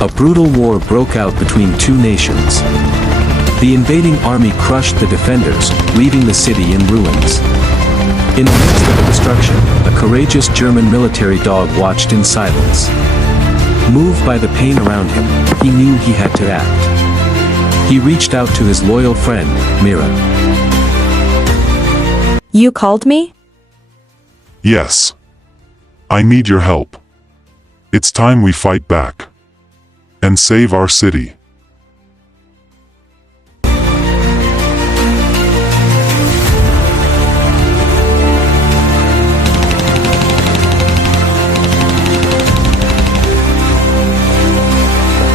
A brutal war broke out between two nations. The invading army crushed the defenders, leaving the city in ruins. In the midst of the destruction, a courageous German military dog watched in silence. Moved by the pain around him, he knew he had to act. He reached out to his loyal friend, Mira. You called me? Yes. I need your help. It's time we fight back. And save our city.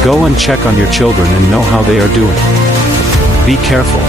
Go and check on your children and know how they are doing. Be careful.